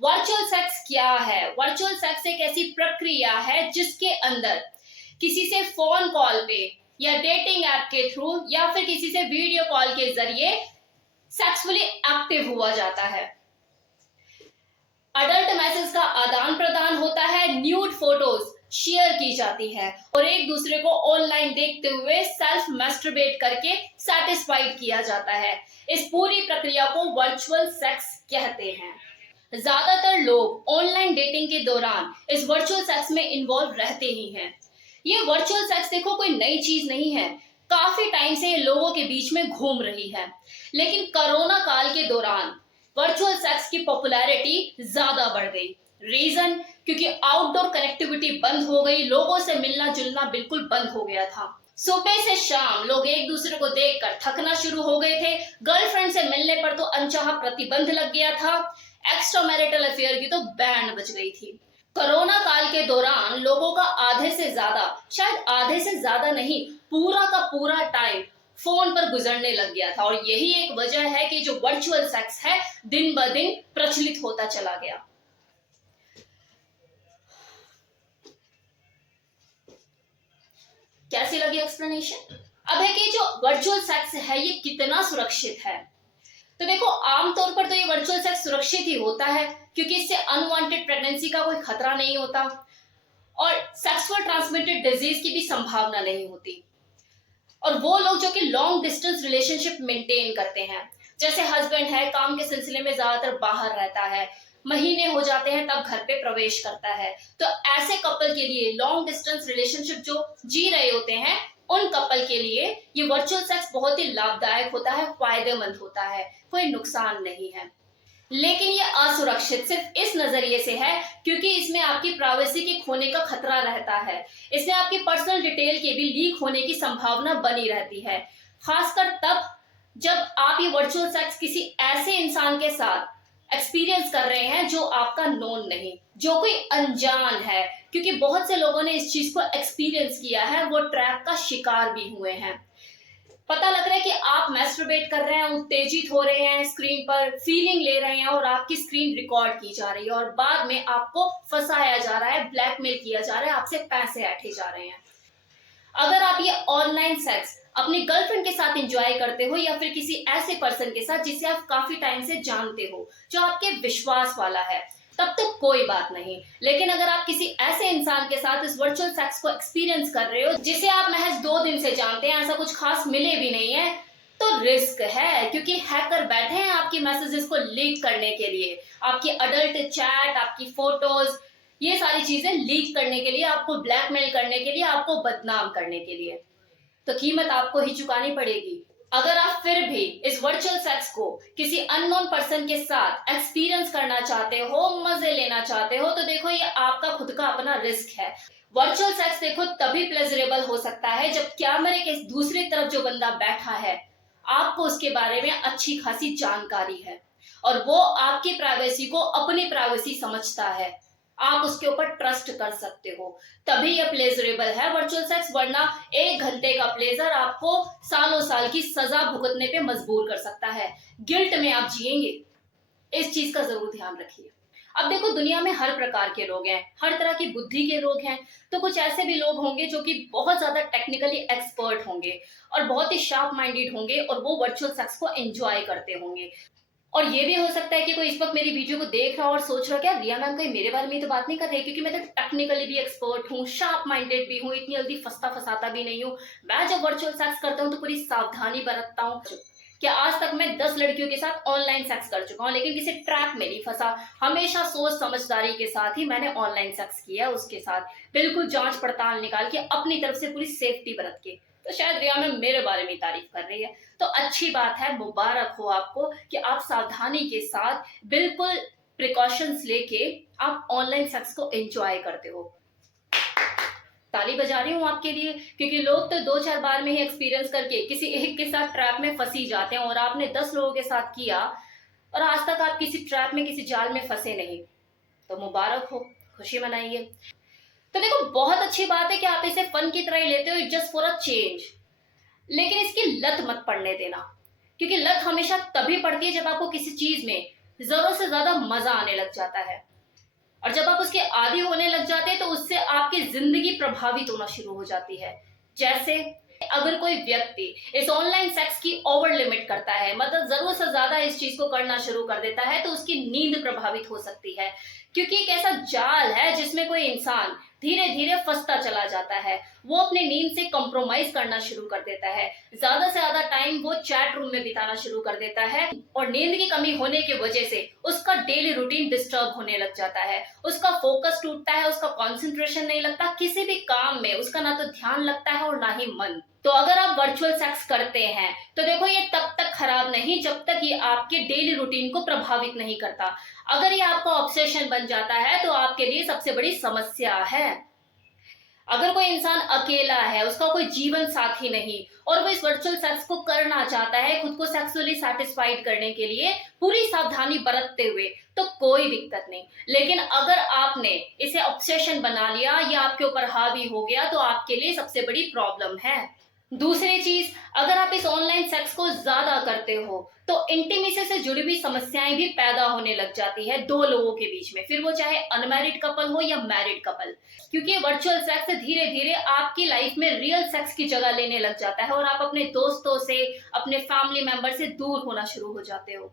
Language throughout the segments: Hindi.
वर्चुअल सेक्स क्या है? वर्चुअल सेक्स एक ऐसी प्रक्रिया है जिसके अंदर किसी से फोन कॉल पे या डेटिंग ऐप के थ्रू या फिर किसी से वीडियो कॉल के जरिए सेक्सुअली एक्टिव हुआ जाता है। अडल्ट मैसेज का आदान प्रदान होता है, न्यूड फोटोज शेयर की जाती है और एक दूसरे को ऑनलाइन देखते हुए सेल्फ मैस्टरबेट करके सेटिस्फाइड किया जाता है। इस पूरी प्रक्रिया को वर्चुअल सेक्स कहते हैं। ज्यादातर लोग ऑनलाइन डेटिंग के दौरान इस वर्चुअल सेक्स में इन्वॉल्व रहते ही हैं। ये वर्चुअल सेक्स देखो कोई नई चीज नहीं है, काफी टाइम से ये लोगों के बीच में घूम रही है, लेकिन कोरोना काल के दौरान वर्चुअल सेक्स की पॉपुलैरिटी ज्यादा बढ़ गई। रीजन, क्योंकि आउटडोर कनेक्टिविटी बंद हो गई, लोगों से मिलना जुलना बिल्कुल बंद हो गया था। सुबह से शाम लोग एक दूसरे को देखकर थकना शुरू हो गए थे। गर्लफ्रेंड से मिलने पर तो अनचाहा प्रतिबंध लग गया था, एक्स्ट्रा मैरिटल अफेयर की तो बैंड बज गई थी। कोरोना काल के दौरान लोगों का आधे से ज्यादा, शायद आधे से ज्यादा नहीं, पूरा का पूरा टाइम फोन पर गुजरने लग गया था और यही एक वजह है कि जो वर्चुअल सेक्स है दिन ब दिन प्रचलित होता चला गया। कैसी लगी एक्सप्लेनेशन? अब है कि जो वर्चुअल सेक्स है ये कितना सुरक्षित है। तो देखो, आमतौर पर तो ये वर्चुअल सेक्स सुरक्षित ही होता है क्योंकि इससे अनवांटेड प्रेगनेंसी का कोई खतरा नहीं होता और सेक्सुअल ट्रांसमिटेड डिजीज की भी संभावना नहीं होती। और वो लोग जो कि लॉन्ग डिस्टेंस रिलेशनशिप मेंटेन करते हैं, जैसे हस्बैंड है काम के सिलसिले में ज्यादातर बाहर रहता है, महीने हो जाते हैं तब घर पे प्रवेश करता है, तो ऐसे कपल के लिए लॉन्ग डिस्टेंस रिलेशनशिप जो जी रहे होते हैं उन कपल के लिए ये वर्चुअल सेक्स बहुत ही लाभदायक होता है, फायदेमंद होता है, कोई नुकसान नहीं है। लेकिन ये असुरक्षित सिर्फ इस नजरिए से है क्योंकि इसमें आपकी प्राइवेसी के खोने का खतरा रहता है, इसमें आपकी पर्सनल डिटेल के भी लीक होने की संभावना बनी रहती है, खासकर तब जब आप ये वर्चुअल सेक्स किसी ऐसे इंसान के साथ एक्सपीरियंस कर रहे हैं जो आपका नोन नहीं, जो कोई अनजान है, क्योंकि बहुत से लोगों ने इस चीज को एक्सपीरियंस किया है, वो ट्रैप का शिकार भी हुए हैं। पता लग रहा है कि आप मैस्टरबेट कर रहे हैं, उत्तेजित हो रहे हैं, स्क्रीन पर फीलिंग ले रहे हैं और आपकी स्क्रीन रिकॉर्ड की जा रही है और बाद में आपको फंसाया जा रहा है, ब्लैकमेल किया जा रहा है, आपसे पैसे ऐंठे जा रहे हैं। अगर आप ये ऑनलाइन सेक्स अपनी गर्लफ्रेंड के साथ एंजॉय करते हो या फिर किसी ऐसे पर्सन के साथ जिसे आप काफी टाइम से जानते हो, जो आपके विश्वास वाला है, तब तो कोई बात नहीं। लेकिन अगर आप किसी ऐसे इंसान के साथ इस वर्चुअल सेक्स को एक्सपीरियंस कर रहे हो जिसे आप महज 2 दिन से जानते हैं, ऐसा कुछ खास मिले भी नहीं है, तो रिस्क है, क्योंकि हैकर बैठे हैं आपकी मैसेजेस को लीक करने के लिए, आपकी अडल्ट चैट, आपकी फोटोज, ये सारी चीजें लीक करने के लिए, आपको ब्लैकमेल करने के लिए, आपको बदनाम करने के लिए। तो कीमत आपको ही चुकानी पड़ेगी। अगर आप फिर भी इस वर्चुअल सेक्स को किसी अननोन पर्सन के साथ एक्सपीरियंस करना चाहते हो, मजे लेना चाहते हो, तो देखो ये आपका खुद का अपना रिस्क है। वर्चुअल सेक्स देखो तभी प्लेजरेबल हो सकता है जब कैमरे के दूसरी तरफ जो बंदा बैठा है, आपको उसके बारे में अच्छी खासी जानकारी है और वो आपकी प्राइवेसी को अपनी प्राइवेसी समझता है, आप उसके ऊपर ट्रस्ट कर सकते हो, तभी यह प्लेजरेबल है वर्चुअल सेक्स। वरना 1 घंटे का प्लेजर आपको सालों साल की सजा भुगतने पे मजबूर कर सकता है, गिल्ट में आप जिएंगे। इस चीज का जरूर ध्यान रखिए। अब देखो, दुनिया में हर प्रकार के लोग हैं, हर तरह की बुद्धि के लोग हैं, तो कुछ ऐसे भी लोग होंगे जो कि बहुत ज्यादा टेक्निकली एक्सपर्ट होंगे और बहुत ही शार्प माइंडेड होंगे और वो वर्चुअल सेक्स को एंजॉय करते होंगे। और ये भी हो सकता है कि कोई इस वक्त मेरी वीडियो को देख रहा हो और सोच रहा क्या रिया मैम कोई मेरे बारे में तो बात नहीं कर रही, क्योंकि मैं तो टेक्निकली भी एक्सपर्ट हूँ, शार्प माइंडेड भी हूँ, इतनी जल्दी फंसता फंसाता भी नहीं हूँ, मैं जब वर्चुअल सेक्स करता हूँ तो पूरी सावधानी बरतता हूँ। क्या आज तक मैं 10 लड़कियों के साथ ऑनलाइन सेक्स कर चुका हूँ, लेकिन किसी ट्रैप में नहीं फंसा, हमेशा सोच समझदारी के साथ ही मैंने ऑनलाइन सेक्स किया, उसके साथ बिल्कुल जांच पड़ताल निकाल के अपनी तरफ से पूरी सेफ्टी बरत के। तो शायद रिया मैम मेरे बारे में तारीफ कर रही है, तो अच्छी बात है, मुबारक हो आपको कि आप सावधानी के साथ बिल्कुल प्रिकॉशंस लेके आप ऑनलाइन सेक्स को एंजॉय करते हो। ताली बजा रही हूँ आपके लिए, क्योंकि लोग तो 2-4 बार में ही एक्सपीरियंस करके किसी एक के साथ ट्रैप में फंसी जाते हैं और आपने 10 लोगों के साथ किया और आज तक आप किसी ट्रैप में, किसी जाल में फंसे नहीं, तो मुबारक हो, खुशी मनाइए। तो देखो, बहुत अच्छी बात है कि आप इसे फन की तरह ही लेते हो, जस्ट फॉर अ चेंज, लेकिन इसकी लत मत पड़ने देना, क्योंकि लत हमेशा तभी पड़ती है जब आपको किसी चीज में जरूरत से ज्यादा मजा आने लग जाता है। और जब आप उसके आदी होने लग जाते हैं तो उससे आपकी जिंदगी प्रभावित होना शुरू हो जाती है। जैसे अगर कोई व्यक्ति इस ऑनलाइन सेक्स की ओवर लिमिट करता है, मतलब जरूरत से ज्यादा इस चीज को करना शुरू कर देता है, तो उसकी नींद प्रभावित हो सकती है। क्योंकि एक ऐसा जाल है जिसमें कोई इंसान धीरे धीरे फंसता चला जाता है। वो अपनी नींद से कॉम्प्रोमाइज करना शुरू कर देता है, ज्यादा से ज्यादा टाइम वो चैट रूम में बिताना शुरू कर देता है, और नींद की कमी होने की वजह से उसका डेली रूटीन डिस्टर्ब होने लग जाता है, उसका फोकस टूटता है, उसका कंसंट्रेशन नहीं लगता किसी भी काम में, उसका ना तो ध्यान लगता है और ना ही मन। तो अगर आप वर्चुअल सेक्स करते हैं तो देखो ये तब तक खराब नहीं जब तक ये आपके डेली रूटीन को प्रभावित नहीं करता। अगर ये आपका ऑब्सेशन बन जाता है तो आपके लिए सबसे बड़ी समस्या है। अगर कोई इंसान अकेला है, उसका कोई जीवन साथी नहीं, और वो इस वर्चुअल सेक्स को करना चाहता है खुद को सेक्सुअली सेटिस्फाइड करने के लिए पूरी सावधानी बरतते हुए, तो कोई दिक्कत नहीं। लेकिन अगर आपने इसे ऑब्सेशन बना लिया या आपके ऊपर हावी हो गया तो आपके लिए सबसे बड़ी प्रॉब्लम है। दूसरी चीज, अगर आप इस ऑनलाइन सेक्स को ज्यादा करते हो तो इंटीमेसी से जुड़ी हुई समस्याएं भी पैदा होने लग जाती है दो लोगों के बीच में, फिर वो चाहे अनमैरिड कपल हो या मैरिड कपल। क्योंकि वर्चुअल सेक्स धीरे धीरे आपकी लाइफ में रियल सेक्स की जगह लेने लग जाता है और आप अपने दोस्तों से, अपने फैमिली मेंबर से दूर होना शुरू हो जाते हो।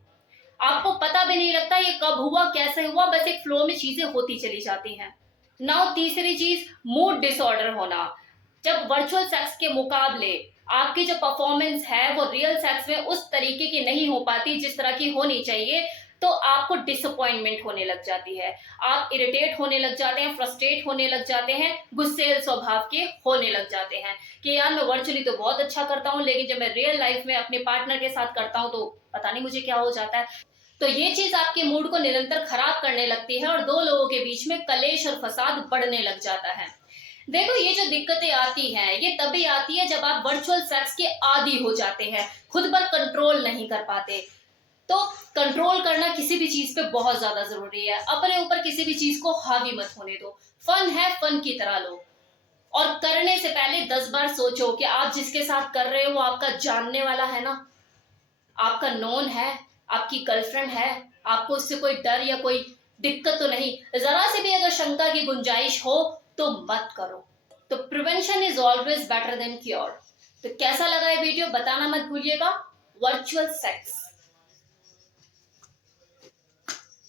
आपको पता भी नहीं लगता ये कब हुआ, कैसे हुआ, बस एक फ्लो में चीजें होती चली जाती हैं। नाउ तीसरी चीज, मूड डिसऑर्डर होना। जब वर्चुअल सेक्स के मुकाबले आपकी जो परफॉर्मेंस है वो रियल सेक्स में उस तरीके की नहीं हो पाती जिस तरह की होनी चाहिए, तो आपको डिसअपॉइंटमेंट होने लग जाती है। आप इरिटेट होने लग जाते हैं, फ्रस्ट्रेट होने लग जाते हैं, गुस्सेल स्वभाव के होने लग जाते हैं कि यार मैं वर्चुअली तो बहुत अच्छा करता हूँ लेकिन जब मैं रियल लाइफ में अपने पार्टनर के साथ करता हूँ तो पता नहीं मुझे क्या हो जाता है। तो ये चीज आपके मूड को निरंतर खराब करने लगती है और दो लोगों के बीच में कलेश और फसाद बढ़ने लग जाता है। देखो ये जो दिक्कतें आती हैं ये तभी आती है जब आप वर्चुअल सेक्स के आदी हो जाते हैं, खुद पर कंट्रोल नहीं कर पाते। तो कंट्रोल करना किसी भी चीज पे बहुत ज्यादा जरूरी है। अपने ऊपर किसी भी चीज को हावी मत होने दो। फन है, फन की तरह लो, और करने से पहले 10 बार सोचो कि आप जिसके साथ कर रहे हो वो आपका जानने वाला है ना, आपका नोन है, आपकी गर्लफ्रेंड है, आपको उससे कोई डर या कोई दिक्कत तो नहीं। जरा से भी अगर शंका की गुंजाइश हो तो मत करो। तो prevention is always better than cure. तो कैसा लगा ये वीडियो बताना मत भूलिएगा। Virtual sex